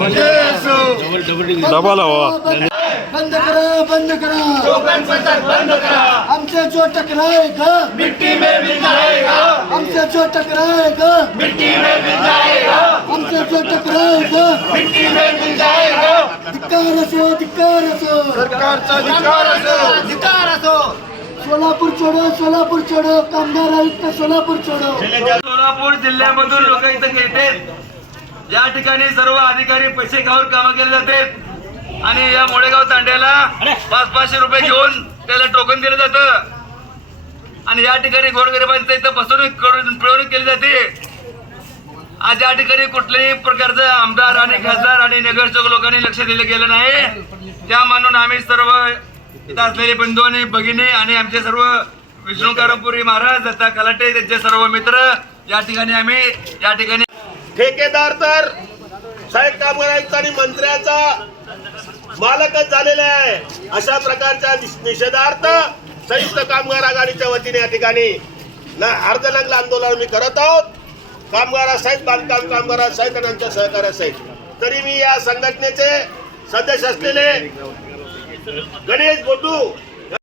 विजय असो डबा लावा बंद करा बंद करा. हमसे जो टकराएगा मिट्टी में मिल जाएगा हमसे जो टकराएगा मिट्टी में मिल जाएगा हमसे जो टकराएगा मिट्टी में मिल जाएगा धिक्कार असो धिक्कार असो. सरकारचा अधिकार असो. अधिकार असो सोलापूर छोडो सोलापूर छोडो. कामगार आयुक्त सोलापूर छोडो. सोलापूर जिल्ह्यामधून लोक इथं येतात या ठिकाणी सर्व अधिकारी पैसे खाऊन कामं केले जातात आणि या मोडेगाव तांड्याला पाच पाचशे रुपये घेऊन त्याला टोकन दिलं जातं. आणि या ठिकाणी गोरगरिबांचं इथं फसवणूक करून पिळवणूक केली जाते. आज या ठिकाणी कुठल्याही प्रकारचं आमदार आणि खासदार आणि नगरसेवक लोकांनी लक्ष दिलं गेलं नाही. त्या मानून आम्ही सर्व इथं असलेले बंधू आणि भगिनी आणि आमचे सर्व विष्णू कारंपुरी महाराज दत्ता कलाटे त्यांचे सर्व मित्र या ठिकाणी आम्ही या ठिकाणी ठेकेदार तर साहेब कामगार आयुक्त आणि मंत्र्याचा मालकच झालेला आहे. अशा प्रकारच्या निषेधार्थ संयुक्त कामगार आघाडीच्या वतीने या ठिकाणी अर्ध अर्धनग्न आंदोलन मी करत आहोत. कामगारासहित बांधकाम कामगारासहित आणि आमच्या सहकार्यासहित तरी मी या संघटनेचे सदस्य असलेले गणेश बोटू